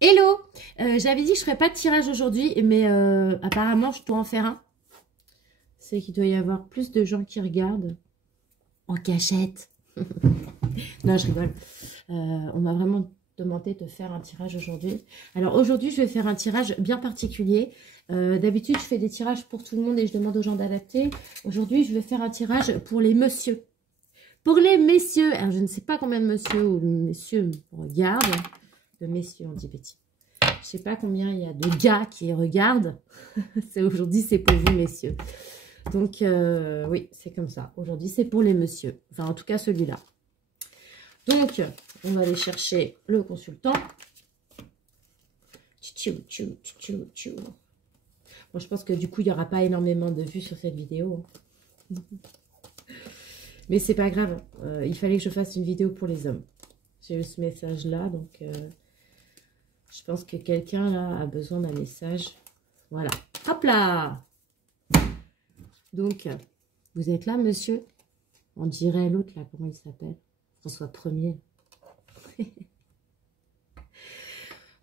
Hello, j'avais dit que je ferais pas de tirage aujourd'hui, mais apparemment je dois en faire un. C'est qu'il doit y avoir plus de gens qui regardent en cachette. Non, je rigole. On m'a vraiment demandé de faire un tirage aujourd'hui. Alors aujourd'hui, je vais faire un tirage bien particulier. D'habitude, je fais des tirages pour tout le monde et je demande aux gens d'adapter. Aujourd'hui, je vais faire un tirage pour les messieurs. Pour les messieurs, alors je ne sais pas combien de messieurs ou messieurs regardent. De messieurs, on dit petit. Je sais pas combien il y a de gars qui regardent. Aujourd'hui, c'est pour vous, messieurs. Donc, oui, c'est comme ça. Aujourd'hui, c'est pour les messieurs. Enfin, en tout cas, celui-là. Donc, on va aller chercher le consultant. Bon, je pense que du coup, il n'y aura pas énormément de vues sur cette vidéo. Mais c'est pas grave. Il fallait que je fasse une vidéo pour les hommes. J'ai eu ce message-là, donc... je pense que quelqu'un là a besoin d'un message. Voilà. Hop là! Donc, vous êtes là, monsieur? On dirait l'autre là, comment il s'appelle? François Ier.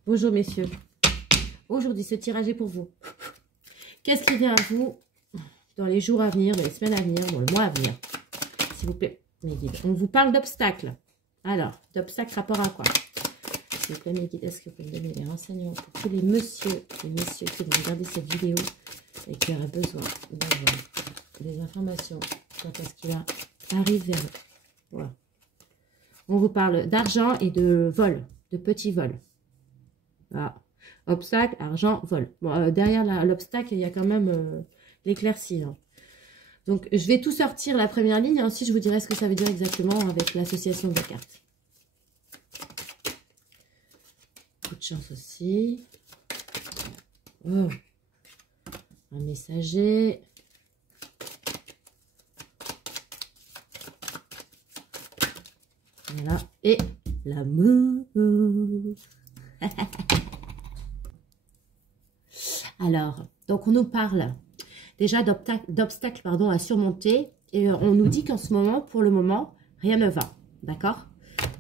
Bonjour, messieurs. Aujourd'hui, ce tirage est pour vous. Qu'est-ce qui vient à vous dans les jours à venir, dans les semaines à venir, dans le mois à venir? S'il vous plaît, mes guides. On vous parle d'obstacles. Alors, d'obstacles rapport à quoi? S'il vous plaît, mes guides, est-ce que vous pouvez me donner les renseignements pour tous les messieurs qui vont regarder cette vidéo et qui auraient besoin d'avoir des informations quand est-ce qu'il arrive vers eux. Voilà. On vous parle d'argent et de vol, de petits vols. Voilà. Obstacle, argent, vol. Bon, derrière l'obstacle, il y a quand même l'éclaircie. Hein. Donc, je vais tout sortir la première ligne et ensuite, je vous dirai ce que ça veut dire exactement avec l'association des cartes. Coup de chance aussi. Oh. Un messager. Voilà. Et l'amour. Alors, donc on nous parle déjà d'obstacles à surmonter. Et on nous dit qu'en ce moment, pour le moment, rien ne va. D'accord?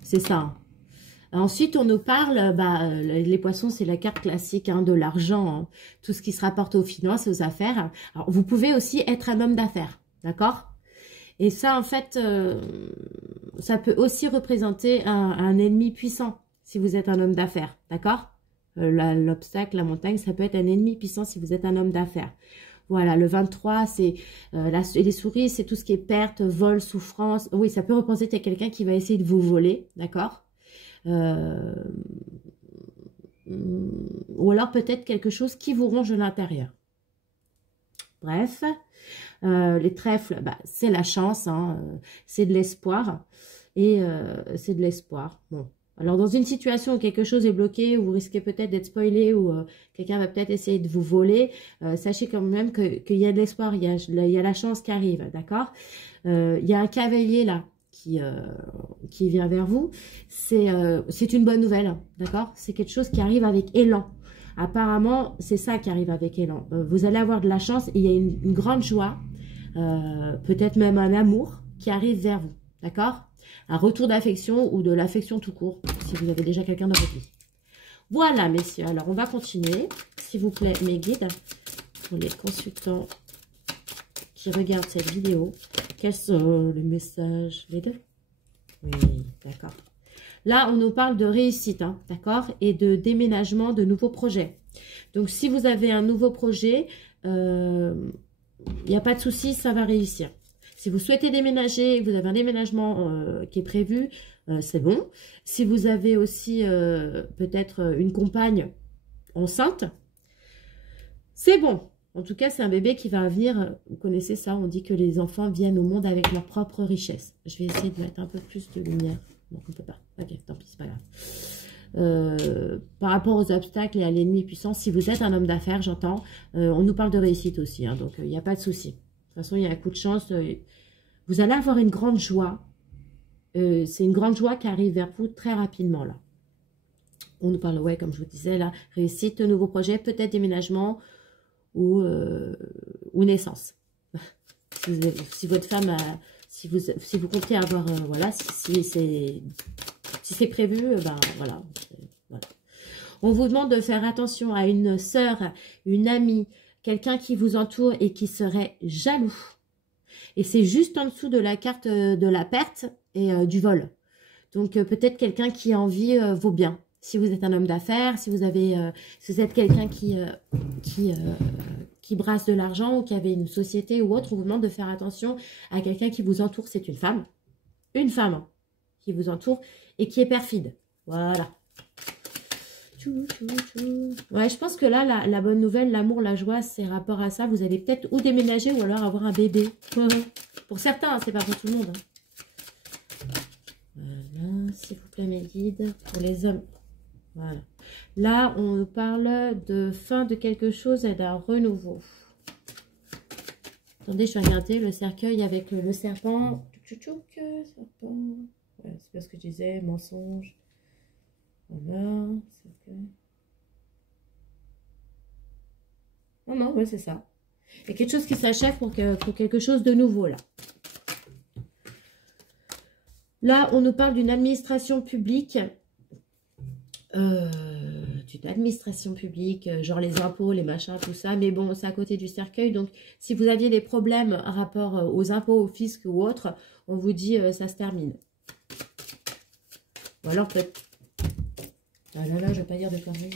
C'est ça. Hein. Ensuite, on nous parle, les poissons, c'est la carte classique hein, de l'argent, hein, tout ce qui se rapporte aux finances, aux affaires. Alors, vous pouvez aussi être un homme d'affaires, d'accord? Et ça, en fait, ça peut aussi représenter un ennemi puissant, si vous êtes un homme d'affaires, d'accord? L'obstacle, la montagne, ça peut être un ennemi puissant si vous êtes un homme d'affaires. Voilà, le 23, c'est les souris, c'est tout ce qui est perte, vol, souffrance. Oui, ça peut représenter quelqu'un qui va essayer de vous voler, d'accord? Ou alors peut-être quelque chose qui vous ronge de l'intérieur. Bref, les trèfles, c'est la chance, hein, c'est de l'espoir. Et c'est de l'espoir. Bon. Alors, dans une situation où quelque chose est bloqué, où vous risquez peut-être d'être spoilé, ou quelqu'un va peut-être essayer de vous voler, sachez quand même qu'il y a de l'espoir, il y a la chance qui arrive, d'accord? Il y a un cavalier là qui vient vers vous. C'est une bonne nouvelle, d'accord? C'est quelque chose qui arrive avec élan. Apparemment, c'est ça qui arrive avec élan. Vous allez avoir de la chance et il y a une grande joie, peut-être même un amour qui arrive vers vous, d'accord? Un retour d'affection ou de l'affection tout court, si vous avez déjà quelqu'un dans votre vie. Voilà, messieurs. Alors, on va continuer. S'il vous plaît, mes guides, pour les consultants qui regardent cette vidéo, quels sont les messages? Les deux? Oui, d'accord. Là, on nous parle de réussite, hein, d'accord? Et de déménagement de nouveaux projets. Donc, si vous avez un nouveau projet, il n'y a pas de souci, ça va réussir. Si vous souhaitez déménager, vous avez un déménagement qui est prévu, c'est bon. Si vous avez aussi peut-être une compagne enceinte, c'est bon. En tout cas, c'est un bébé qui va venir. Vous connaissez ça, on dit que les enfants viennent au monde avec leur propre richesse. Je vais essayer de mettre un peu plus de lumière. Non, on ne peut pas. Ok, tant pis, c'est pas grave. Par rapport aux obstacles et à l'ennemi puissant, si vous êtes un homme d'affaires, j'entends, on nous parle de réussite aussi. Hein, donc, il n'y a pas de souci. De toute façon, il y a un coup de chance. Vous allez avoir une grande joie. C'est une grande joie qui arrive vers vous très rapidement, là. On nous parle, ouais, comme je vous disais, là, réussite, nouveau projet, peut-être déménagement ou naissance. Si votre femme a... Si vous comptez avoir... voilà, si c'est prévu, voilà. Voilà. On vous demande de faire attention à une sœur, une amie, quelqu'un qui vous entoure et qui serait jaloux. Et c'est juste en dessous de la carte de la perte et du vol. Donc peut-être quelqu'un qui envie vos biens. Si vous êtes un homme d'affaires, si vous êtes quelqu'un qui brasse de l'argent ou qui avait une société ou autre, on vous demande de faire attention à quelqu'un qui vous entoure. C'est une femme hein, qui vous entoure et qui est perfide. Voilà. Ouais, je pense que là, la bonne nouvelle, l'amour, la joie, c'est rapport à ça. Vous allez peut-être ou déménager ou alors avoir un bébé. Pour certains, hein, c'est pas pour tout le monde. Hein. Voilà, s'il vous plaît, mes guides. Pour les hommes. Voilà. Là, on nous parle de fin de quelque chose et d'un renouveau. Attendez, je vais regarder le cercueil avec le serpent. Serpent. Ouais, c'est pas ce que je disais, mensonge. Voilà. Non, non, ouais, c'est ça. Il y a quelque chose qui s'achève pour quelque chose de nouveau, là. Là, on nous parle d'une administration publique. D'une administration publique, genre les impôts, les machins, tout ça. Mais bon, c'est à côté du cercueil. Donc, si vous aviez des problèmes à rapport aux impôts, au fisc ou autre, on vous dit ça se termine. Ou alors peut-être... Ah là là, je vais pas dire de conneries.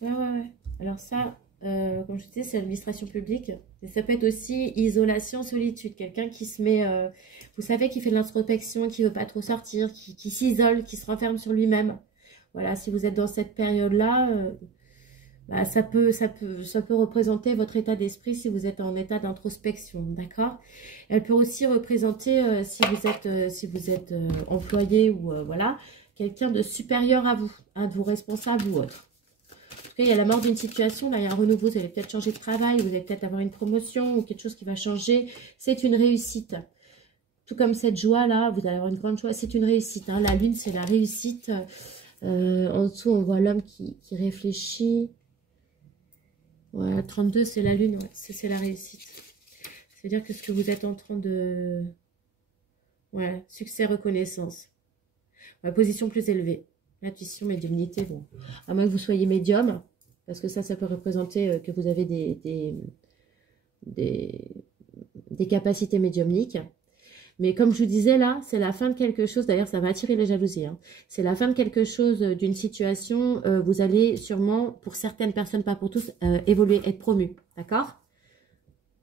Ouais. Alors ça, comme je disais, c'est l'administration publique. Et ça peut être aussi isolation, solitude. Quelqu'un qui se met, vous savez, qui fait de l'introspection, qui veut pas trop sortir, qui s'isole, qui se renferme sur lui-même. Voilà, si vous êtes dans cette période-là, bah, ça peut représenter votre état d'esprit si vous êtes en état d'introspection, d'accord? Elle peut aussi représenter, si vous êtes employé ou voilà, quelqu'un de supérieur à vous, un de vos responsables ou autre. En tout cas, il y a la mort d'une situation, là il y a un renouveau, vous allez peut-être changer de travail, vous allez peut-être avoir une promotion ou quelque chose qui va changer. C'est une réussite. Tout comme cette joie-là, vous allez avoir une grande joie, c'est une réussite. Hein. La lune, c'est la réussite. En dessous, on voit l'homme qui réfléchit. Ouais, 32, c'est la lune, ouais, c'est la réussite. C'est-à-dire que ce que vous êtes en train de... Ouais, succès, reconnaissance. Ouais, position plus élevée. Intuition, médiumnité, bon. À moins que vous soyez médium, parce que ça peut représenter que vous avez des capacités médiumniques. Mais comme je vous disais là, c'est la fin de quelque chose. D'ailleurs, ça va attirer les jalousies. Hein. C'est la fin de quelque chose, d'une situation. Vous allez sûrement, pour certaines personnes, pas pour tous, évoluer, être promu. D'accord,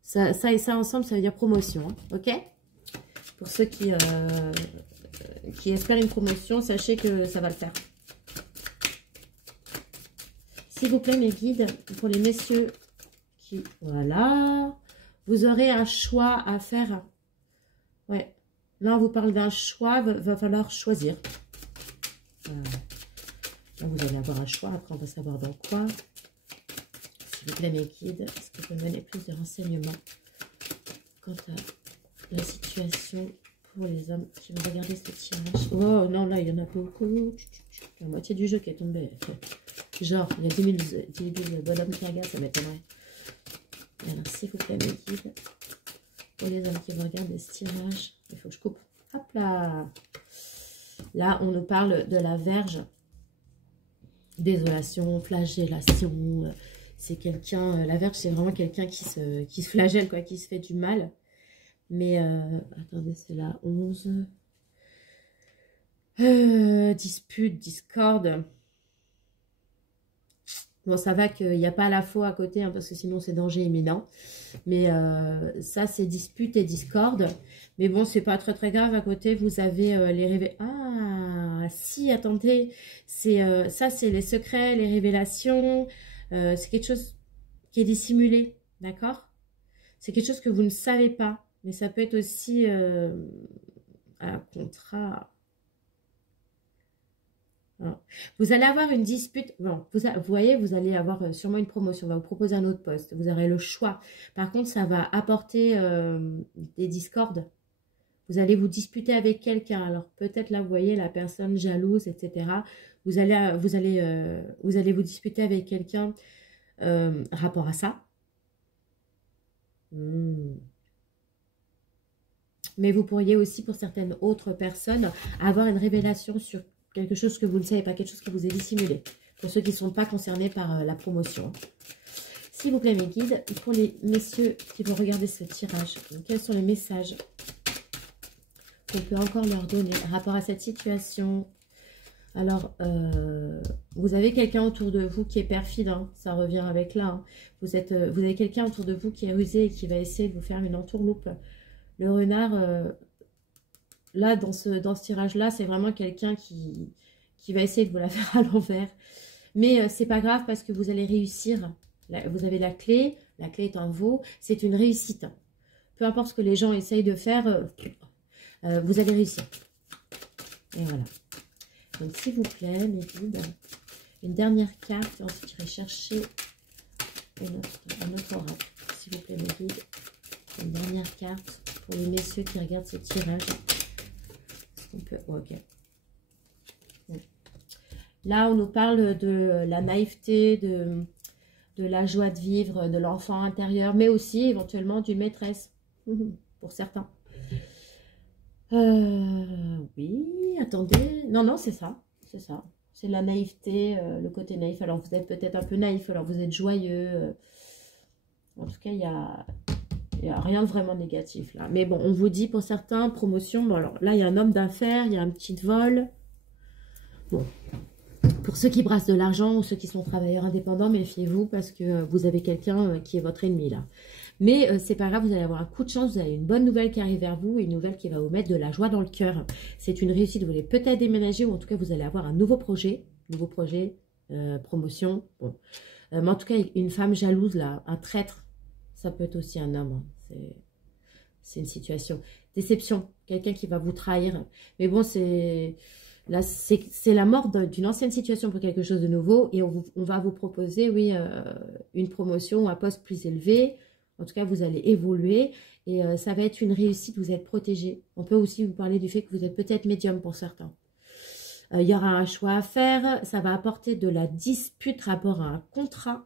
ça et ça ensemble, ça veut dire promotion. Hein, ok. Pour ceux qui espèrent une promotion, sachez que ça va le faire. S'il vous plaît, mes guides, pour les messieurs qui... Voilà. Vous aurez un choix à faire. Ouais. Là, on vous parle d'un choix. Va falloir choisir. Là, vous allez avoir un choix. Après, on va savoir dans quoi. S'il vous plaît, mes guides, est-ce que vous pouvez me donner plus de renseignements quant à la situation pour les hommes? Je vais regarder ce tirage. Oh, non, là, il y en a beaucoup. La moitié du jeu qui est tombé. Genre, il y a 10 000 bonhommes qui regardent, ça m'étonnerait. Alors, s'il vous plaît, mes guides, pour les hommes qui vont regarder ce tirage, il faut que je coupe. Hop là. Là, on nous parle de la Vierge. Désolation, flagellation. C'est quelqu'un, la Vierge, c'est vraiment quelqu'un qui se flagelle, quoi, qui se fait du mal. Mais, attendez, c'est la 11. Dispute, discorde. Bon, ça va qu'il n'y a pas la faux à côté, hein, parce que sinon c'est danger imminent. Mais ça, c'est dispute et discorde. Mais bon, c'est pas très très grave. À côté, vous avez les révélations. Ah, si, attendez. Ça, c'est les secrets, les révélations. C'est quelque chose qui est dissimulé, d'accord? C'est quelque chose que vous ne savez pas. Mais ça peut être aussi un contrat... Alors, vous allez avoir une dispute. Bon, vous voyez, vous allez avoir sûrement une promotion. On va vous proposer un autre poste. Vous aurez le choix. Par contre, ça va apporter des discordes. Vous allez vous disputer avec quelqu'un. Alors, peut-être là, vous voyez, la personne jalouse, etc. Vous allez vous disputer avec quelqu'un rapport à ça. Mais vous pourriez aussi, pour certaines autres personnes, avoir une révélation sur quelque chose que vous ne savez pas, quelque chose qui vous est dissimulé. Pour ceux qui ne sont pas concernés par la promotion. S'il vous plaît, mes guides, pour les messieurs qui vont regarder ce tirage, quels sont les messages qu'on peut encore leur donner rapport à cette situation? Alors, vous avez quelqu'un autour de vous qui est perfide, hein, ça revient avec là. Hein. Vous avez quelqu'un autour de vous qui est rusé et qui va essayer de vous faire une entourloupe. Le renard, là, dans ce tirage-là, c'est vraiment quelqu'un qui va essayer de vous la faire à l'envers. Mais c'est pas grave parce que vous allez réussir. Vous avez la clé est en vous, c'est une réussite. Peu importe ce que les gens essayent de faire, vous allez réussir. Et voilà. Donc, s'il vous plaît, mes guides, une dernière carte. Ensuite, je vais chercher un autre oracle. S'il vous plaît, mes guides, une dernière carte pour les messieurs qui regardent ce tirage. On peut... ok. Là, on nous parle de la naïveté, de la joie de vivre, de l'enfant intérieur, mais aussi éventuellement d'une maîtresse, pour certains. Oui, attendez. Non, c'est ça. C'est ça. C'est la naïveté, le côté naïf. Alors, vous êtes peut-être un peu naïf, alors vous êtes joyeux. En tout cas, il y a rien de vraiment négatif, là. Mais bon, on vous dit, pour certains, promotion. Bon, alors là, il y a un homme d'affaires, il y a un petit vol. Bon. Pour ceux qui brassent de l'argent ou ceux qui sont travailleurs indépendants, méfiez-vous parce que vous avez quelqu'un qui est votre ennemi, là. Mais c'est pas grave, vous allez avoir un coup de chance, vous avez une bonne nouvelle qui arrive vers vous, une nouvelle qui va vous mettre de la joie dans le cœur. C'est une réussite, vous allez peut-être déménager ou en tout cas vous allez avoir un nouveau projet, promotion. Bon. Mais en tout cas, une femme jalouse, là, un traître, ça peut être aussi un homme. Hein. C'est une situation. Déception, quelqu'un qui va vous trahir. Mais bon, c'est la mort d'une ancienne situation pour quelque chose de nouveau et on va vous proposer, oui, une promotion ou un poste plus élevé. En tout cas, vous allez évoluer et ça va être une réussite, vous êtes protégé. On peut aussi vous parler du fait que vous êtes peut-être médium pour certains. Il y aura un choix à faire, ça va apporter de la dispute rapport à un contrat,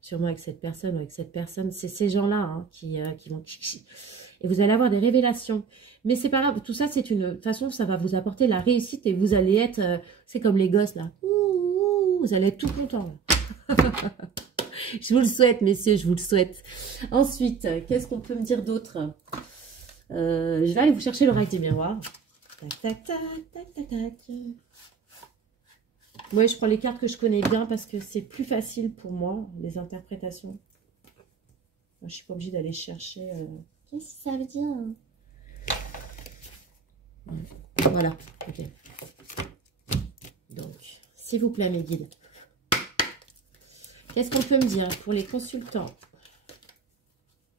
sûrement avec cette personne ou avec cette personne. C'est ces gens-là hein, qui vont... Et vous allez avoir des révélations. Mais c'est pas grave, tout ça, c'est une façon, ça va vous apporter la réussite et vous allez être... c'est comme les gosses, là. Ouh, vous allez être tout content. Je vous le souhaite, messieurs, je vous le souhaite. Ensuite, qu'est-ce qu'on peut me dire d'autre? Je vais aller vous chercher l'oracle du miroir. Tac, tac, tac, tac, tac, tac. Moi, je prends les cartes que je connais bien parce que c'est plus facile pour moi, les interprétations. Je ne suis pas obligée d'aller chercher... Qu'est-ce que ça veut dire? Voilà, ok. Donc, s'il vous plaît, mes guides. Qu'est-ce qu'on peut me dire pour les consultants?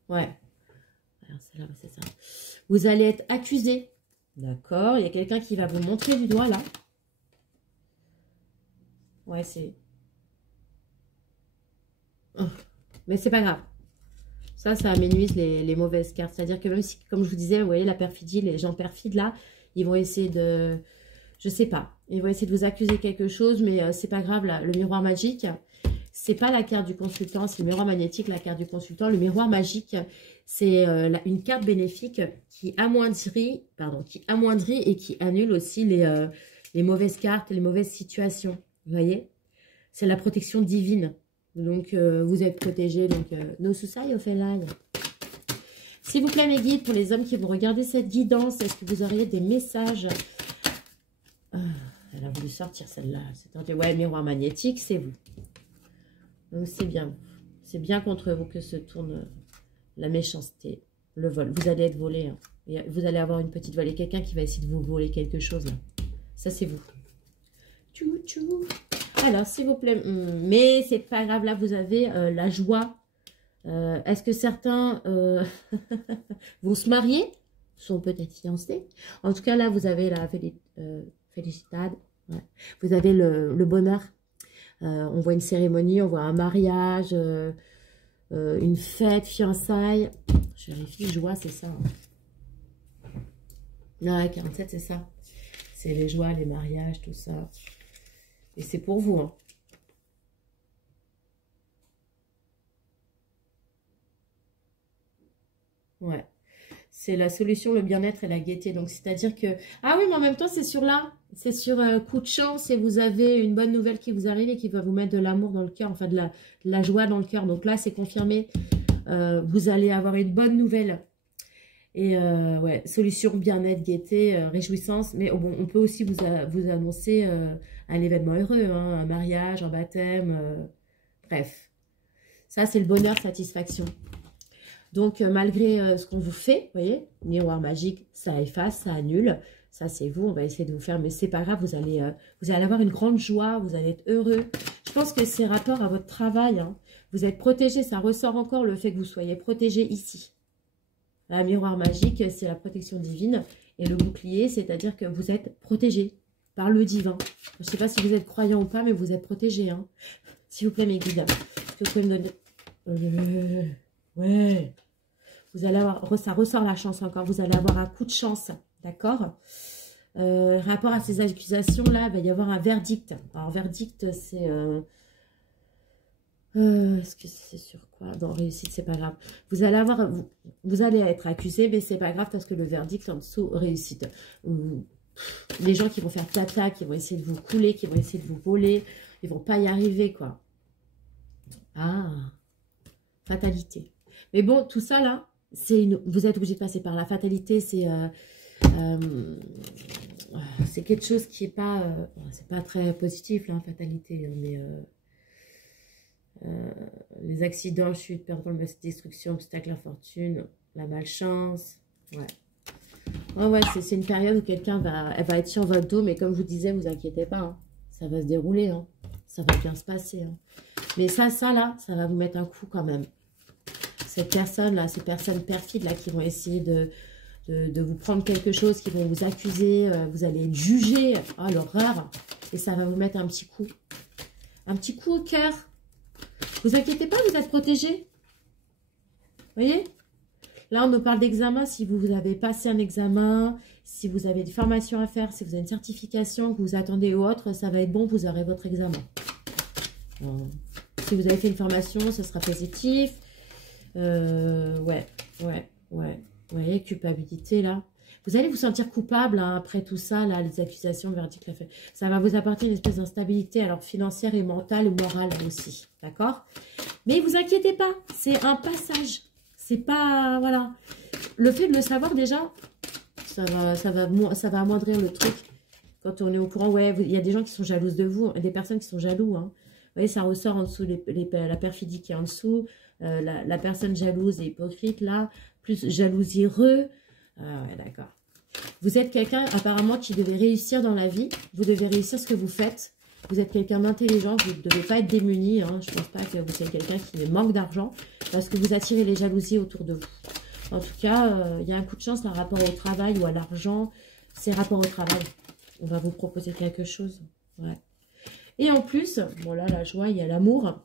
Ouais. Alors, celle-là, c'est ça. Vous allez être accusé. D'accord. Il y a quelqu'un qui va vous montrer du doigt, là. Ouais, c'est... Oh. Mais c'est pas grave. Ça aménuise les mauvaises cartes. C'est-à-dire que même si, comme je vous disais, vous voyez la perfidie, les gens perfides, là, ils vont essayer de... Je sais pas. Ils vont essayer de vous accuser quelque chose, mais c'est pas grave, là. Le miroir magique... C'est pas la carte du consultant, c'est le miroir magnétique, la carte du consultant. Le miroir magique, c'est une carte bénéfique qui amoindrit et qui annule aussi les mauvaises cartes, les mauvaises situations. Vous voyez? C'est la protection divine. Donc, vous êtes protégés. Donc, no susai offelai. S'il vous plaît, mes guides, pour les hommes qui vont regarder cette guidance, est-ce que vous auriez des messages? Elle a voulu sortir celle-là. Ouais, miroir magnétique, c'est vous. Donc, c'est bien. C'est bien contre vous que se tourne la méchanceté, le vol. Vous allez être volé. Hein. Et vous allez avoir une petite volée. Quelqu'un qui va essayer de vous voler quelque chose. Là. Ça, c'est vous. Tchou, tchou. Alors, s'il vous plaît. Mais c'est pas grave. Là, vous avez la joie. Est-ce que certains vont se marier? Sont peut-être fiancés. En tout cas, là, vous avez la félicitade. Ouais. Vous avez le bonheur. On voit une cérémonie, on voit un mariage, une fête, fiançailles. Je vérifie, joie, c'est ça. Hein. Ouais, 47, c'est ça. C'est les joies, les mariages, tout ça. Et c'est pour vous. Hein. Ouais. C'est la solution, le bien-être et la gaieté. Donc, c'est-à-dire que... Ah oui, mais en même temps, c'est sur là. C'est sur coup de chance et vous avez une bonne nouvelle qui vous arrive et qui va vous mettre de l'amour dans le cœur, enfin de la joie dans le cœur. Donc là, c'est confirmé. Vous allez avoir une bonne nouvelle. Et ouais, solution, bien-être, gaieté, réjouissance. Mais bon, on peut aussi vous annoncer un événement heureux, hein, un mariage, un baptême, bref. Ça, c'est le bonheur, satisfaction. Donc, malgré ce qu'on vous fait, vous voyez, miroir magique, ça efface, ça annule. Ça, c'est vous, on va essayer de vous faire, mais c'est pas grave, vous allez avoir une grande joie, vous allez être heureux. Je pense que c'est rapport à votre travail, hein. Vous êtes protégé, ça ressort encore le fait que vous soyez protégé ici. La miroir magique, c'est la protection divine. Et le bouclier, c'est-à-dire que vous êtes protégé par le divin. Je ne sais pas si vous êtes croyant ou pas, mais vous êtes protégé, hein. S'il vous plaît, mes guides, est-ce que vous pouvez me donner... ouais. Vous allez avoir... Ça ressort la chance encore. Vous allez avoir un coup de chance. D'accord, rapport à ces accusations-là, il va y avoir un verdict. Alors, verdict, c'est... est-ce que c'est sur quoi? Non, réussite, c'est pas grave. Vous allez être accusé, mais c'est pas grave parce que le verdict en dessous, réussite. Les gens qui vont faire tata, qui vont essayer de vous couler, qui vont essayer de vous voler, ils vont pas y arriver, quoi. Ah, fatalité. Mais bon, tout ça, là, vous êtes obligé de passer par la fatalité, c'est quelque chose qui est pas... c'est pas très positif, là, fatalité, mais... les accidents, chutes, perte, destruction, obstacles, infortune, la malchance. Ouais. Ouais, c'est une période où quelqu'un va être sur votre dos, mais comme je vous disais, vous inquiétez pas, hein, ça va se dérouler, hein, ça va bien se passer. Hein. Mais ça là, ça va vous mettre un coup quand même. Cette personne-là, ces personnes perfides là qui vont essayer de vous prendre quelque chose, qui vont vous accuser, vous allez être jugé, oh l'horreur, et ça va vous mettre un petit coup. Un petit coup au cœur. Vous inquiétez pas, vous êtes protégé. Vous voyez? Là, on nous parle d'examen. Si vous avez passé un examen, si vous avez des formations à faire, si vous avez une certification que vous attendez ou autre, ça va être bon, vous aurez votre examen. Si vous avez fait une formation, ce sera positif. Ouais. Vous voyez, culpabilité, là. Vous allez vous sentir coupable hein, après tout ça, là, les accusations, le verdict, la fait. Ça va vous apporter une espèce d'instabilité, alors financière et mentale ou morale aussi, d'accord? Mais vous inquiétez pas, c'est un passage. C'est pas, voilà. Le fait de le savoir déjà, ça va amoindrir le truc. Quand on est au courant, ouais, il y a des gens qui sont jalouses de vous, des personnes qui sont jaloux, hein. Vous voyez, ça ressort en dessous, la perfidie qui est en dessous, la personne jalouse et hypocrite, là, plus jalousie ouais, d'accord. Vous êtes quelqu'un, apparemment, qui devait réussir dans la vie. Vous devez réussir ce que vous faites. Vous êtes quelqu'un d'intelligent. Vous ne devez pas être démuni. Hein. Je ne pense pas que vous soyez quelqu'un qui manque d'argent parce que vous attirez les jalousies autour de vous. En tout cas, il y a un coup de chance par rapport au travail ou à l'argent. C'est rapport au travail. On va vous proposer quelque chose. Ouais. Et en plus, bon là, la joie, il y a l'amour.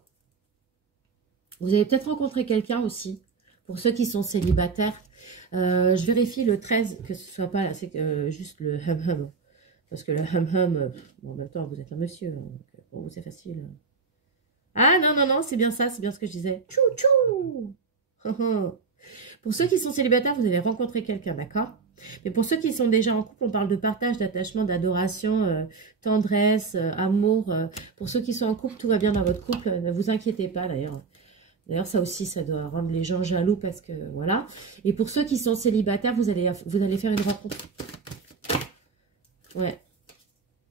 Vous allez peut-être rencontrer quelqu'un aussi. Pour ceux qui sont célibataires, je vérifie le 13, que ce soit pas là, c'est juste le hum-hum. Parce que le hum-hum, bon, en même temps, vous êtes un monsieur, hein, donc, pour vous, c'est facile. Ah non, c'est bien ça, c'est bien ce que je disais. Tchou, tchou. Pour ceux qui sont célibataires, vous allez rencontrer quelqu'un, d'accord? Mais pour ceux qui sont déjà en couple, on parle de partage, d'attachement, d'adoration, tendresse, amour. Pour ceux qui sont en couple, tout va bien dans votre couple, ne vous inquiétez pas d'ailleurs. D'ailleurs, ça aussi, ça doit rendre les gens jaloux parce que, voilà. Et pour ceux qui sont célibataires, vous allez faire une rencontre. Ouais.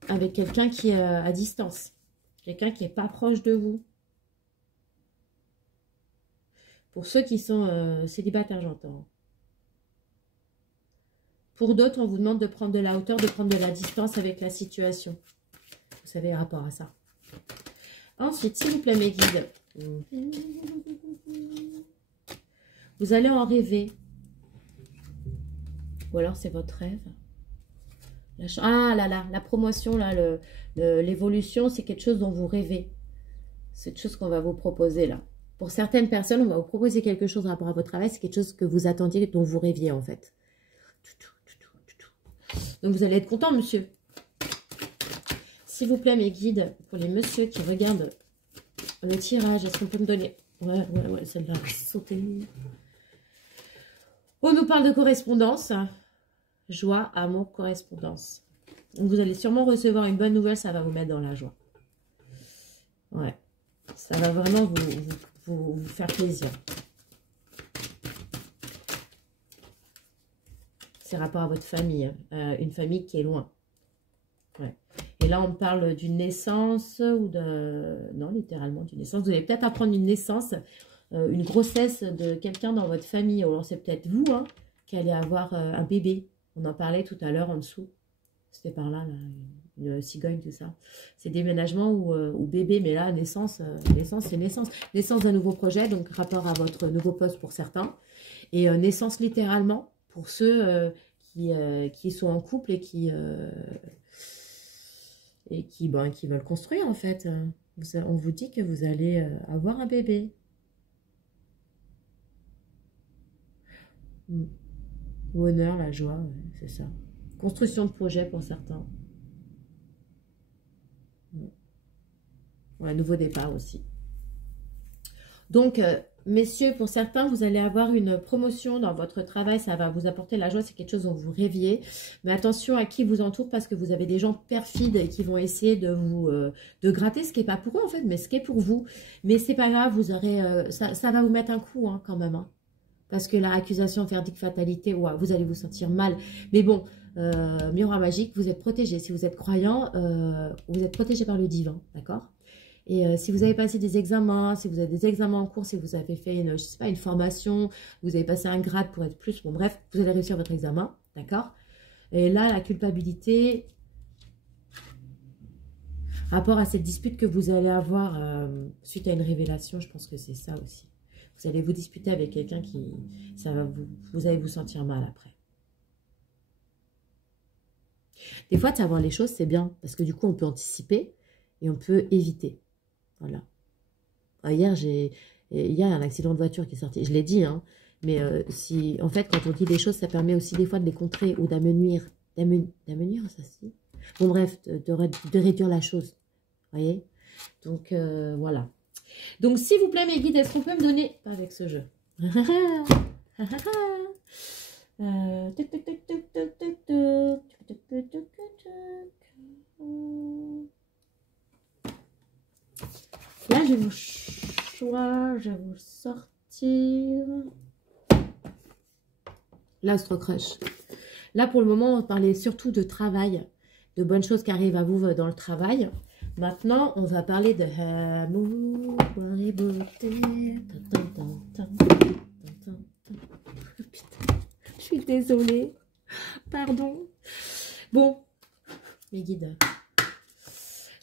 Avec quelqu'un qui est à distance. Quelqu'un qui n'est pas proche de vous. Pour ceux qui sont célibataires, j'entends. Pour d'autres, on vous demande de prendre de la hauteur, de prendre de la distance avec la situation. Vous savez, rapport à ça. Ensuite, s'il vous plaît, mes guides. Vous allez en rêver. Ou alors c'est votre rêve. Ah là là, la promotion, là, l'évolution, c'est quelque chose dont vous rêvez. C'est quelque chose qu'on va vous proposer là. Pour certaines personnes, on va vous proposer quelque chose par rapport à votre travail. C'est quelque chose que vous attendiez, dont vous rêviez en fait. Donc vous allez être content, monsieur. S'il vous plaît, mes guides, pour les messieurs qui regardent le tirage, est-ce qu'on peut me donner... Ouais, celle-là va sauter. On nous parle de correspondance. Joie, amour, correspondance. Donc vous allez sûrement recevoir une bonne nouvelle, ça va vous mettre dans la joie. Ouais. Ça va vraiment vous faire plaisir. C'est rapport à votre famille. Une famille qui est loin. Ouais. Et là, on parle d'une naissance ou de... Non, littéralement, d'une naissance. Vous allez peut-être apprendre une naissance, une grossesse de quelqu'un dans votre famille. Alors, c'est peut-être vous hein, qui allez avoir un bébé. On en parlait tout à l'heure en dessous. C'était par là, une cigogne, tout ça. C'est déménagement ou bébé, mais là, naissance, c'est naissance. Naissance d'un nouveau projet, donc rapport à votre nouveau poste pour certains. Et naissance littéralement pour ceux qui sont en couple et qui veulent construire, en fait. On vous dit que vous allez avoir un bébé. Bonheur, la joie, ouais, c'est ça. Construction de projet pour certains. Ouais, nouveau départ aussi. Donc, messieurs, pour certains, vous allez avoir une promotion dans votre travail. Ça va vous apporter la joie. C'est quelque chose dont vous rêviez. Mais attention à qui vous entoure parce que vous avez des gens perfides et qui vont essayer de vous de gratter ce qui n'est pas pour eux, en fait, mais ce qui est pour vous. Mais c'est pas grave, vous aurez, ça va vous mettre un coup hein, quand même. Hein, parce que la accusation, verdict, fatalité, ouais, vous allez vous sentir mal. Mais bon, miroir magique, vous êtes protégé. Si vous êtes croyant, vous êtes protégé par le divin, d'accord? Et si vous avez passé des examens, si vous avez des examens en cours, si vous avez fait une, je sais pas, une formation, vous avez passé un grade pour être plus, bon bref, vous allez réussir votre examen, d'accord? Et là, la culpabilité, rapport à cette dispute que vous allez avoir suite à une révélation, je pense que c'est ça aussi. Vous allez vous disputer avec quelqu'un qui, ça va vous allez vous sentir mal après. Des fois, de savoir les choses, c'est bien, parce que du coup, on peut anticiper et on peut éviter. Voilà. Hier, il y a un accident de voiture qui est sorti. Je l'ai dit, hein. Mais si, en fait, quand on dit des choses, ça permet aussi des fois de les contrer ou d'amenuire. D'amenuire, ça se dit. Bon, bref, de réduire la chose. Vous voyez? Donc, voilà. Donc, s'il vous plaît, mes guides, est-ce qu'on peut me donner... Pas avec ce jeu. Là, je vais vous choisir, je vais vous sortir l'Astro Crush. Là, pour le moment, on parlait surtout de travail, de bonnes choses qui arrivent à vous dans le travail. Maintenant, on va parler de amour et beauté. Putain, je suis désolée. Pardon. Bon, mes guides.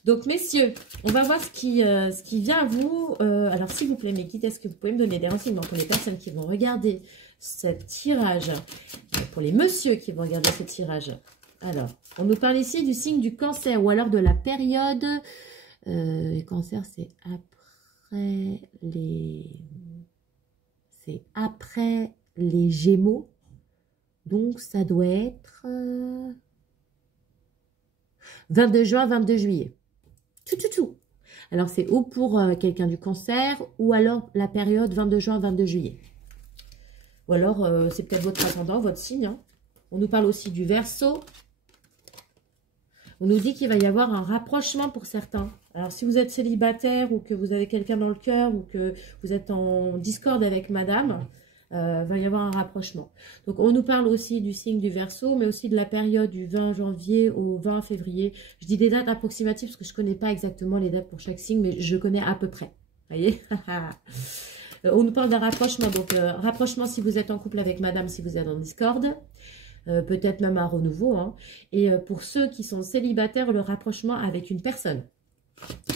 Donc, messieurs, on va voir ce qui vient à vous. Alors, s'il vous plaît, mes guides, est-ce que vous pouvez me donner des renseignements pour les personnes qui vont regarder ce tirage, pour les messieurs qui vont regarder ce tirage. Alors, on nous parle ici du signe du cancer ou alors de la période. Cancer, c'est après les Gémeaux. Donc, ça doit être 22 juin, 22 juillet. Tout. Alors, c'est ou pour quelqu'un du cancer ou alors la période 22 juin, 22 juillet. Ou alors, c'est peut-être votre ascendant, votre signe. Hein. On nous parle aussi du Verseau. On nous dit qu'il va y avoir un rapprochement pour certains. Alors, si vous êtes célibataire ou que vous avez quelqu'un dans le cœur ou que vous êtes en discorde avec madame, va y avoir un rapprochement. Donc, on nous parle aussi du signe du Verseau, mais aussi de la période du 20 janvier au 20 février. Je dis des dates approximatives parce que je ne connais pas exactement les dates pour chaque signe, mais je connais à peu près. Vous voyez? On nous parle d'un rapprochement. Donc, rapprochement si vous êtes en couple avec madame, si vous êtes en discorde. Peut-être même un renouveau. Hein. Et pour ceux qui sont célibataires, le rapprochement avec une personne.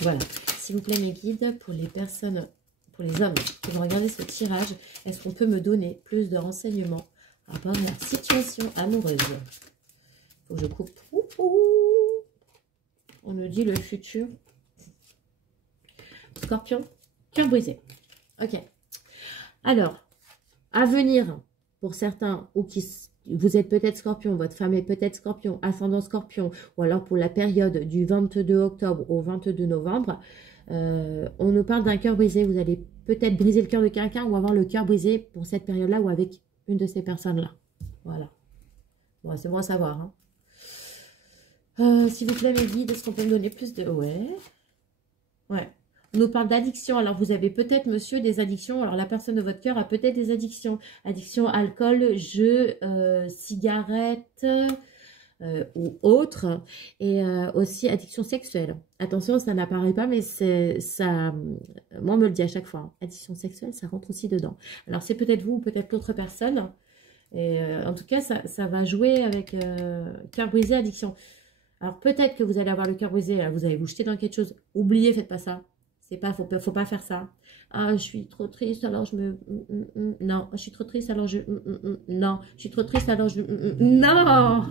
Voilà. S'il vous plaît, mes guides, pour les personnes, pour les hommes qui vont regarder ce tirage, est-ce qu'on peut me donner plus de renseignements par rapport à la situation amoureuse? Faut que je coupe. On nous dit le futur. Scorpion, cœur brisé. Ok. Alors, à venir, pour certains, ou qui... Vous êtes peut-être scorpion, votre femme est peut-être scorpion, ascendant scorpion, ou alors pour la période du 22 octobre au 22 novembre, on nous parle d'un cœur brisé. Vous allez peut-être briser le cœur de quelqu'un ou avoir le cœur brisé pour cette période-là ou avec une de ces personnes-là. Voilà. Bon, c'est bon à savoir. Hein. S'il vous plaît, mes guides, est-ce qu'on peut me donner plus de... Ouais. Ouais. On nous parle d'addiction. Alors, vous avez peut-être, monsieur, des addictions. Alors, la personne de votre cœur a peut-être des addictions. Addiction, alcool, jeux, cigarettes ou autres. Et aussi addiction sexuelle. Attention, ça n'apparaît pas, mais ça... Moi, on me le dit à chaque fois. Hein. Addiction sexuelle, ça rentre aussi dedans. Alors, c'est peut-être vous ou peut-être l'autre personne. Et en tout cas, ça va jouer avec cœur brisé, addiction. Alors, peut-être que vous allez avoir le cœur brisé. Là, vous allez vous jeter dans quelque chose. Oubliez, faites pas ça. C'est pas, faut pas faire ça. Ah, je suis trop triste, alors je me... non, je suis trop triste, alors je... non, je suis trop triste, alors je... non.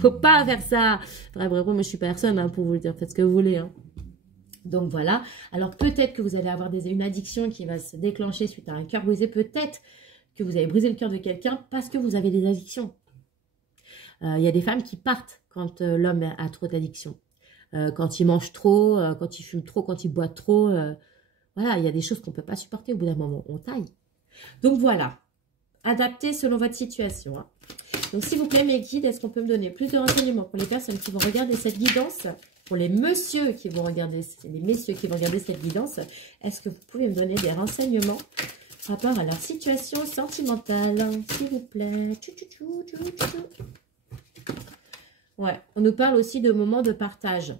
Faut pas faire ça. Vraiment, moi, je suis personne hein, pour vous le dire. Faites ce que vous voulez. Hein. Donc, voilà. Alors, peut-être que vous allez avoir une addiction qui va se déclencher suite à un cœur brisé. Peut-être que vous avez brisé le cœur de quelqu'un parce que vous avez des addictions. Il y a des femmes qui partent quand l'homme a trop d'addiction. Quand il mange trop, quand il fume trop, quand il boit trop. Voilà, il y a des choses qu'on ne peut pas supporter au bout d'un moment. On taille. Donc voilà, adaptez selon votre situation. Hein. Donc s'il vous plaît, mes guides, est-ce qu'on peut me donner plus de renseignements pour les personnes qui vont regarder cette guidance? Pour les messieurs qui vont regarder cette guidance, est-ce que vous pouvez me donner des renseignements par rapport à leur situation sentimentale, s'il vous plaît? Ouais, on nous parle aussi de moments de partage.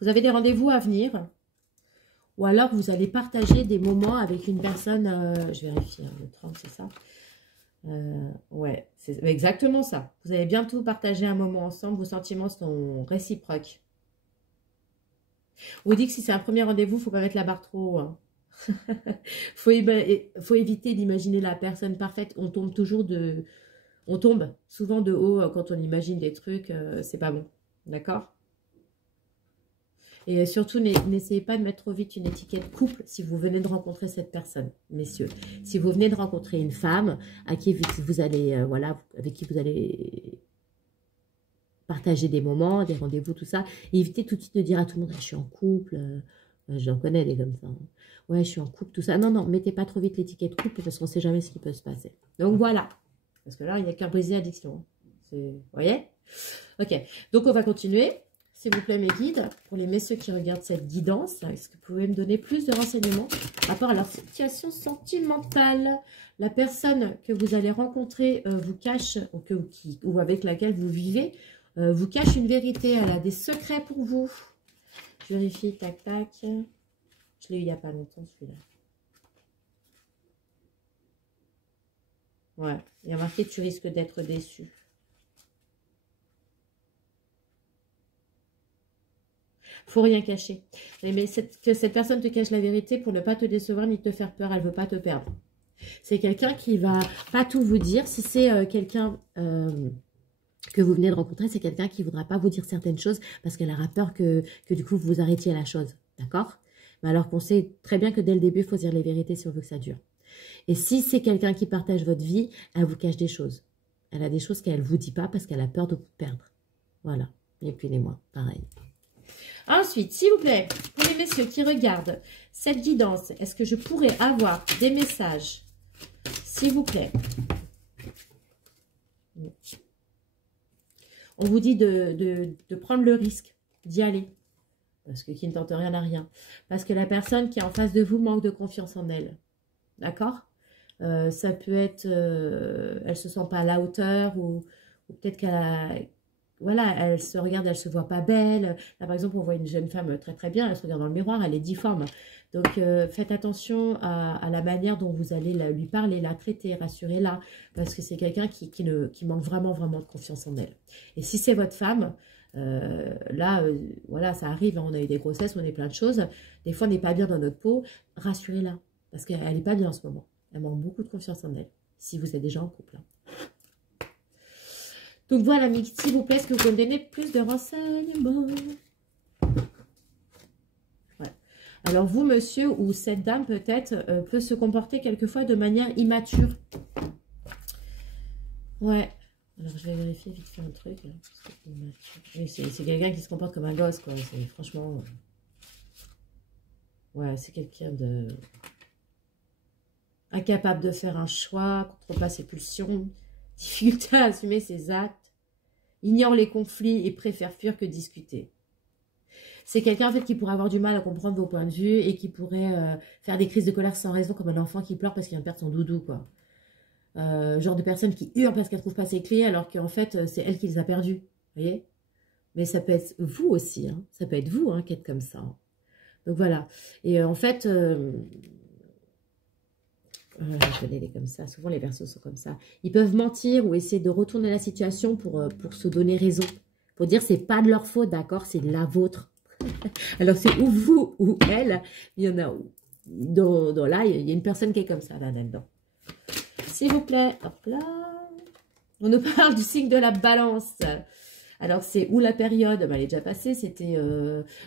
Vous avez des rendez-vous à venir. Ou alors, vous allez partager des moments avec une personne... je vérifie, hein, le 30, c'est ça ouais, c'est exactement ça. Vous allez bientôt partager un moment ensemble. Vos sentiments sont réciproques. On vous dit que si c'est un premier rendez-vous, il ne faut pas mettre la barre trop haut. Hein. faut éviter d'imaginer la personne parfaite. On tombe souvent de haut quand on imagine des trucs. C'est pas bon. D'accord? Et surtout, n'essayez pas de mettre trop vite une étiquette couple si vous venez de rencontrer cette personne, messieurs. Si vous venez de rencontrer une femme à qui vous allez, voilà, avec qui vous allez partager des moments, des rendez-vous, tout ça, évitez tout de suite de dire à tout le monde, ah, je suis en couple, j'en connais des comme ça. Hein. Ouais, je suis en couple, tout ça. Non, non, mettez pas trop vite l'étiquette couple parce qu'on ne sait jamais ce qui peut se passer. Donc voilà. Parce que là, il n'y a qu'un brisé addiction. Vous voyez? Ok, donc on va continuer. S'il vous plaît, mes guides, pour les messieurs qui regardent cette guidance, est-ce que vous pouvez me donner plus de renseignements par rapport à leur situation sentimentale? La personne que vous allez rencontrer vous cache, ou avec laquelle vous vivez, vous cache une vérité. Elle a des secrets pour vous. Je vérifie, tac, tac. Je l'ai eu il n'y a pas longtemps, celui-là. Ouais, il y a marqué « Tu risques d'être déçu ». Faut rien cacher. Mais que cette personne te cache la vérité pour ne pas te décevoir ni te faire peur. Elle veut pas te perdre. C'est quelqu'un qui va pas tout vous dire. Si c'est quelqu'un que vous venez de rencontrer, c'est quelqu'un qui voudra pas vous dire certaines choses parce qu'elle aura peur que du coup vous arrêtiez la chose. D'accord? Mais alors qu'on sait très bien que dès le début, il faut dire les vérités si on veut que ça dure. Et si c'est quelqu'un qui partage votre vie, elle vous cache des choses. Elle a des choses qu'elle ne vous dit pas parce qu'elle a peur de vous perdre. Voilà. Et puis les moi, pareil. Ensuite, s'il vous plaît, pour les messieurs qui regardent cette guidance, est-ce que je pourrais avoir des messages? S'il vous plaît. On vous dit de prendre le risque d'y aller. Parce que qui ne tente rien n'a rien. Parce que la personne qui est en face de vous manque de confiance en elle. D'accord? Ça peut être, elle se sent pas à la hauteur ou peut-être qu'elle a... Voilà, elle se regarde, elle se voit pas belle. Là, par exemple, on voit une jeune femme très très bien, elle se regarde dans le miroir, elle est difforme. Donc, faites attention à la manière dont vous allez lui parler, la traiter, rassurez-la, parce que c'est quelqu'un qui manque vraiment, vraiment de confiance en elle. Et si c'est votre femme, voilà, ça arrive, hein, on a eu des grossesses, on a eu plein de choses. Des fois, on n'est pas bien dans notre peau, rassurez-la, parce qu'elle n'est pas bien en ce moment. Elle manque beaucoup de confiance en elle, si vous êtes déjà en couple. Hein. Donc voilà, s'il vous plaît, est-ce que vous pouvez me donner plus de renseignements? Ouais. Alors vous, monsieur, ou cette dame peut-être, peut se comporter quelquefois de manière immature. Ouais. Alors je vais vérifier vite fait un truc. Oui, c'est quelqu'un qui se comporte comme un gosse, quoi. Franchement... Ouais, c'est quelqu'un de... incapable de faire un choix, contrôle pas ses pulsions, difficulté à assumer ses actes, ignore les conflits et préfère fuir que discuter. C'est quelqu'un en fait qui pourrait avoir du mal à comprendre vos points de vue et qui pourrait faire des crises de colère sans raison comme un enfant qui pleure parce qu'il vient de perdre son doudou, quoi. Genre de personne qui hurle parce qu'elle trouve pas ses clés alors qu'en fait c'est elle qui les a perdues, vous voyez. Mais ça peut être vous aussi, hein. Ça peut être vous hein, qui êtes comme ça. Hein. Donc voilà. Et en fait, je connais les comme ça. Souvent les Verseaux sont comme ça. Ils peuvent mentir ou essayer de retourner la situation pour se donner raison. Pour dire c'est pas de leur faute, d'accord, c'est de la vôtre. Alors c'est ou vous ou elle. Il y en a dans là, il y a une personne qui est comme ça là-dedans. S'il vous plaît, hop là. On nous parle du signe de la Balance. Alors, c'est où la période? Elle est déjà passée, c'était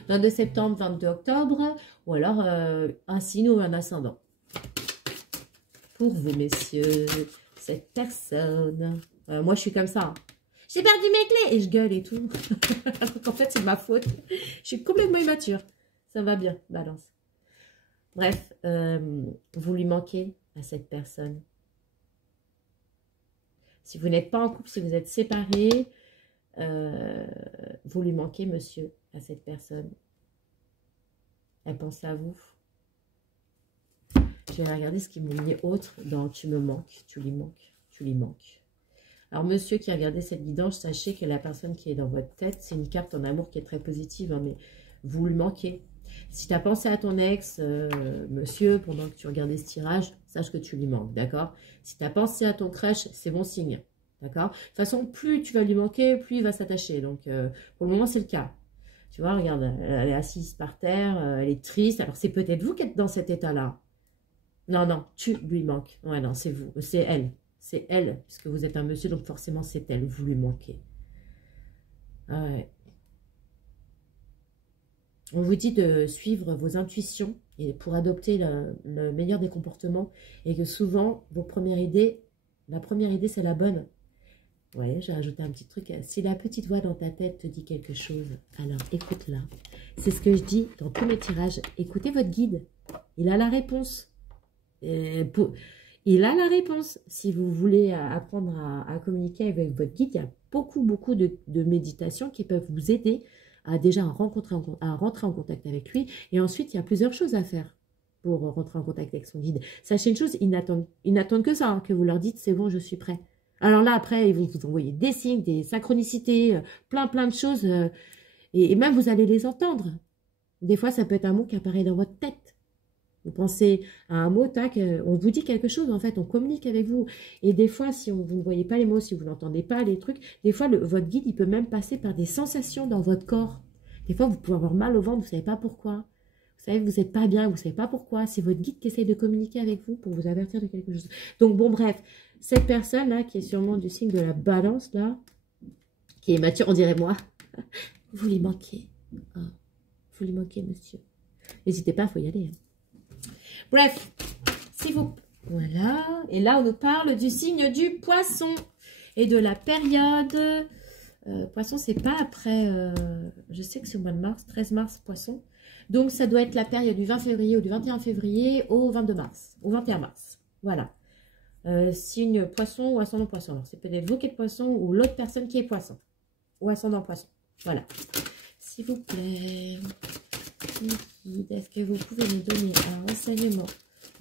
22 septembre, 22 octobre, ou alors un signe ou un ascendant. Pour vous, messieurs, cette personne. Moi, je suis comme ça. Hein. J'ai perdu mes clés et je gueule et tout. Alors qu'en fait, c'est de ma faute. Je suis complètement immature. Ça va bien, Balance. Bref, vous lui manquez à cette personne. Si vous n'êtes pas en couple, si vous êtes séparés, vous lui manquez, monsieur, à cette personne. Elle pense à vous. Je vais regarder ce qui m'ont mis autre dans tu me manques, tu lui manques, tu lui manques. Alors, monsieur qui a regardé cette guidance, sachez que la personne qui est dans votre tête, c'est une carte en amour qui est très positive, hein, mais vous lui manquez. Si tu as pensé à ton ex, monsieur, pendant que tu regardais ce tirage, sache que tu lui manques, d'accord? Si tu as pensé à ton crush, c'est bon signe, d'accord? De toute façon, plus tu vas lui manquer, plus il va s'attacher. Donc, pour le moment, c'est le cas. Tu vois, regarde, elle est assise par terre, elle est triste. Alors, c'est peut-être vous qui êtes dans cet état-là. Non, non, tu lui manques. Ouais, non, c'est vous, c'est elle. C'est elle, puisque vous êtes un monsieur, donc forcément, c'est elle. Vous lui manquez. Ah ouais. On vous dit de suivre vos intuitions et pour adopter le meilleur des comportements et que souvent, la première idée, c'est la bonne. Ouais, j'ai rajouté un petit truc. Si la petite voix dans ta tête te dit quelque chose, alors écoute-la. C'est ce que je dis dans tous mes tirages. Écoutez votre guide. Il a la réponse. Il a la réponse. Si vous voulez apprendre à communiquer avec votre guide, il y a beaucoup de méditations qui peuvent vous aider à déjà rentrer en contact avec lui. Et ensuite, il y a plusieurs choses à faire pour rentrer en contact avec son guide. Sachez une chose, ils n'attendent que ça, hein, que vous leur dites, c'est bon, je suis prêt. Alors là, après, ils vont vous envoyer des signes, des synchronicités, plein de choses. Et même, vous allez les entendre. Des fois, ça peut être un mot qui apparaît dans votre tête. Vous pensez à un mot, tac, on vous dit quelque chose, en fait, on communique avec vous. Et des fois, si vous ne voyez pas les mots, si vous n'entendez pas les trucs, des fois, votre guide, il peut même passer par des sensations dans votre corps. Des fois, vous pouvez avoir mal au ventre, vous ne savez pas pourquoi. Vous savez que vous n'êtes pas bien, vous ne savez pas pourquoi. C'est votre guide qui essaie de communiquer avec vous pour vous avertir de quelque chose. Donc, bon, bref, cette personne-là, qui est sûrement du signe de la Balance, là, qui est mature, on dirait moi, vous lui manquez. Oh, vous lui manquez, monsieur. N'hésitez pas, il faut y aller. Hein. Bref, si vous... Voilà. Et là, on nous parle du signe du Poisson et de la période. Poisson, c'est pas après... je sais que c'est au mois de mars, 13 mars, Poisson. Donc, ça doit être la période du 20 février ou du 21 février au 22 mars, au 21 mars. Voilà. Signe Poisson ou ascendant Poisson. Alors, c'est peut-être vous qui êtes Poisson ou l'autre personne qui est Poisson. Ou ascendant Poisson. Voilà. S'il vous plaît... Est-ce que vous pouvez me donner un renseignement,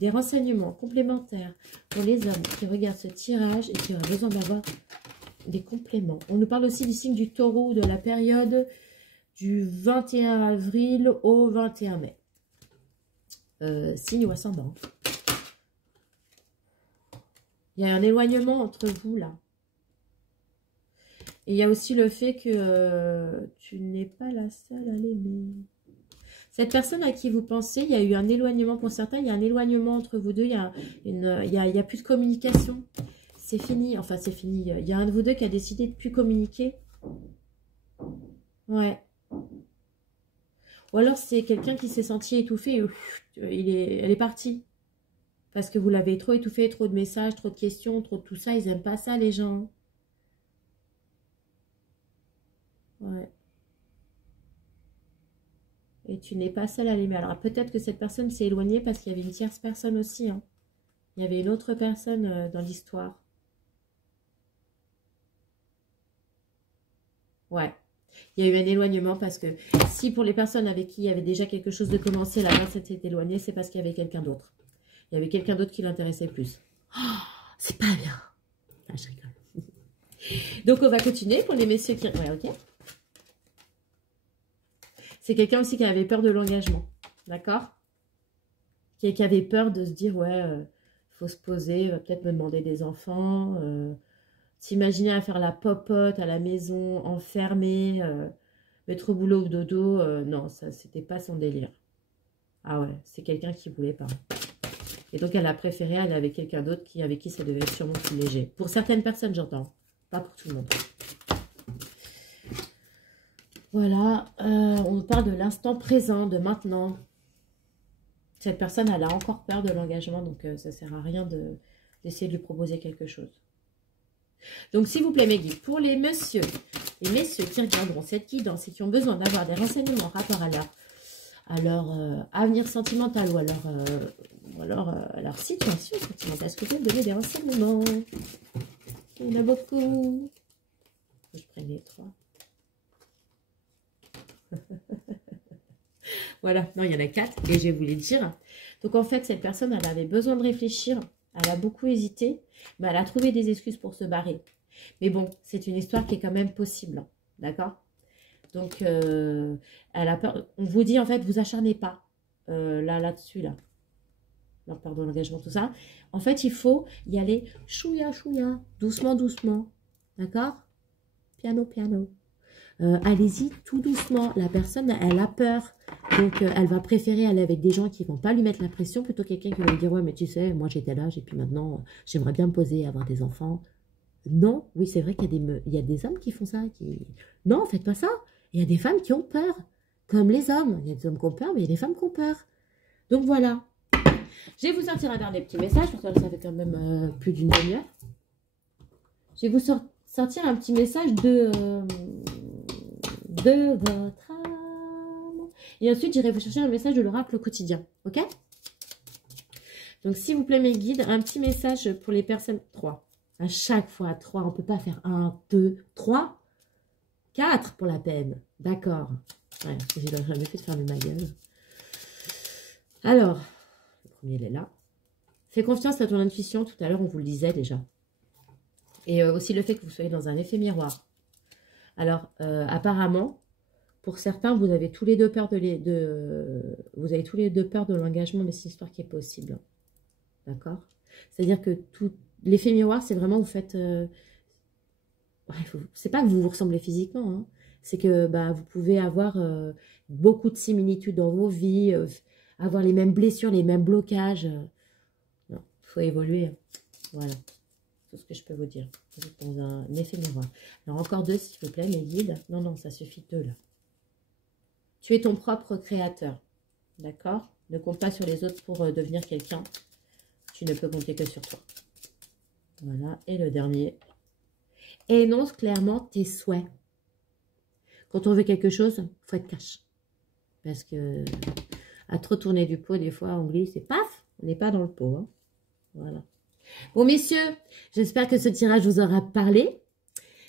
des renseignements complémentaires pour les hommes qui regardent ce tirage et qui auraient besoin d'avoir des compléments? On nous parle aussi du signe du Taureau, de la période du 21 avril au 21 mai. Signe ou ascendant. Il y a un éloignement entre vous là. Et il y a aussi le fait que tu n'es pas la seule à l'aimer. Cette personne à qui vous pensez, il y a eu un éloignement pour certains, il y a un éloignement entre vous deux, il y a plus de communication. C'est fini, enfin c'est fini. Il y a un de vous deux qui a décidé de ne plus communiquer. Ouais. Ou alors c'est quelqu'un qui s'est senti étouffé et elle est partie. Parce que vous l'avez trop étouffé, trop de messages, trop de questions, trop de tout ça. Ils n'aiment pas ça les gens. Ouais. Et tu n'es pas seule à l'aimer. Alors peut-être que cette personne s'est éloignée parce qu'il y avait une tierce personne aussi. Hein. Il y avait une autre personne dans l'histoire. Ouais. Il y a eu un éloignement parce que si pour les personnes avec qui il y avait déjà quelque chose de commencé, la personne s'était éloignée, c'est parce qu'il y avait quelqu'un d'autre. Il y avait quelqu'un d'autre qui l'intéressait plus. Oh, c'est pas bien. Ah, je rigole. Donc, on va continuer pour les messieurs qui... Ouais, ok. C'est quelqu'un aussi qui avait peur de l'engagement. D'accord? Qui avait peur de se dire, ouais, faut se poser, va peut-être me demander des enfants. S'imaginer à faire la popote à la maison, enfermée, mettre au boulot ou dodo. Non, ça, c'était pas son délire. Ah ouais, c'est quelqu'un qui voulait pas. Et donc, elle a préféré aller avec quelqu'un d'autre avec qui ça devait être sûrement plus léger. Pour certaines personnes, j'entends. Pas pour tout le monde. Voilà. On parle de l'instant présent, de maintenant. Cette personne, elle a encore peur de l'engagement. Donc, ça ne sert à rien d'essayer de lui proposer quelque chose. Donc, s'il vous plaît, mes guides, pour les messieurs qui regarderont cette guidance et qui ont besoin d'avoir des renseignements en rapport à leur avenir sentimental ou à leur situation sentimentale, est-ce que vous pouvez me donner des renseignements? Il y en a beaucoup. Je prenne les 3. Voilà, non, il y en a 4 et je vais vous les dire. Donc, en fait, cette personne, elle avait besoin de réfléchir. Elle a beaucoup hésité, mais elle a trouvé des excuses pour se barrer. Mais bon, c'est une histoire qui est quand même possible. D'accord? Donc, elle a peur. On vous dit, en fait, vous acharnez pas là-dessus, là. Non, pardon, l'engagement, tout ça. En fait, il faut y aller chouïa, chouïa, doucement, doucement. D'accord? Piano, piano. Allez-y tout doucement. La personne, elle a peur. Donc, elle va préférer aller avec des gens qui ne vont pas lui mettre la pression plutôt que quelqu'un qui va lui dire, ouais, mais tu sais, moi, j'étais là, et puis maintenant, j'aimerais bien me poser et avoir des enfants. Non, oui, c'est vrai qu'il y a des hommes qui font ça. Non, faites pas ça. Il y a des femmes qui ont peur, comme les hommes. Il y a des hommes qui ont peur, mais il y a des femmes qui ont peur. Donc, voilà. Je vais vous sortir un dernier petit message, parce que ça fait quand même plus d'une demi-heure. Je vais vous sortir un petit message de votre âme. Et ensuite, j'irai vous chercher un message de l'oracle quotidien. Ok? Donc, s'il vous plaît, mes guides, un petit message pour les personnes. 3. À chaque fois, 3. On ne peut pas faire 1, 2, 3. 4 pour la peine. D'accord. Ouais, j'ai jamais fait de fermer ma gueule. Alors, le premier, il est là. Fais confiance à ton intuition. Tout à l'heure, on vous le disait déjà. Et aussi le fait que vous soyez dans un effet miroir. Alors, apparemment, pour certains, vous avez tous les deux peur vous avez tous les deux peur de l'engagement, mais c'est une histoire qui est possible. D'accord? C'est-à-dire que l'effet miroir, c'est vraiment, vous faites... c'est pas que vous vous ressemblez physiquement, hein. C'est que vous pouvez avoir beaucoup de similitudes dans vos vies, avoir les mêmes blessures, les mêmes blocages. Non, il faut évoluer. Voilà. C'est tout ce que je peux vous dire. Vous êtes dans un effet miroir. Alors, encore 2, s'il vous plaît, mes guides. Non, non, ça suffit 2, là. Tu es ton propre créateur. D'accord? Ne compte pas sur les autres pour devenir quelqu'un. Tu ne peux compter que sur toi. Voilà. Et le dernier. Énonce clairement tes souhaits. Quand on veut quelque chose, il faut être cash. Parce que à trop tourner du pot, des fois, on glisse et paf, on n'est pas dans le pot. Hein. Voilà. Bon, messieurs, j'espère que ce tirage vous aura parlé.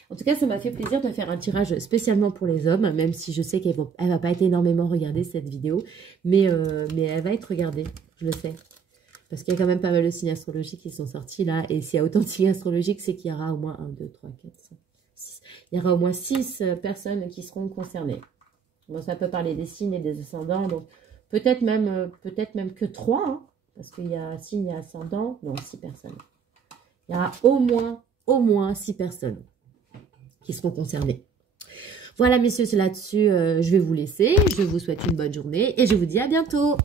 En tout cas, ça m'a fait plaisir de faire un tirage spécialement pour les hommes, même si je sais qu'elle ne va pas être énormément regardée, cette vidéo. Mais elle va être regardée, je le sais. Parce qu'il y a quand même pas mal de signes astrologiques qui sont sortis là. Et s'il y a autant de signes astrologiques, c'est qu'il y aura au moins 1, 2, 3, 4, 5, 6. Il y aura au moins 6 personnes qui seront concernées. Bon, ça peut parler des signes et des ascendants. Donc, peut-être même que 3. Hein, parce qu'il y a signe et ascendant. Non, 6 personnes. Il y aura au moins 6 personnes qui seront concernées. Voilà, messieurs, c'est là-dessus. Je vais vous laisser. Je vous souhaite une bonne journée. Et je vous dis à bientôt.